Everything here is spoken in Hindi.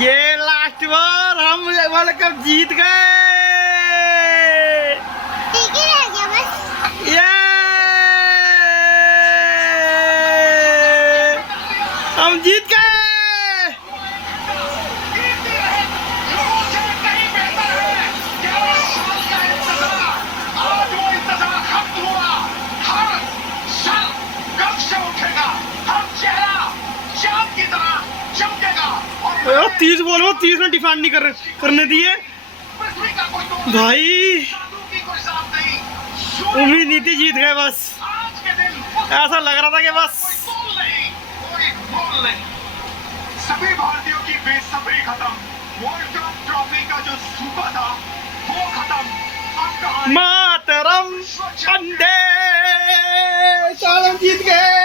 ये लास्ट बार हम वर्ल्ड कप जीत गए। ठीक ही रह गया बस। ये हम जीत गए। यार 30 बॉल में 30 रन डिफेंड नहीं करने दिए भाई। उम्मीद नहीं थी, जीत गए बस। ऐसा लग रहा था कि बस सभी भारतीयों की बेसब्री खत्म। वर्ल्ड कप ट्रॉफी का जो सूबा था वो खत्म। मातरम अंडे, चार हम जीत गए।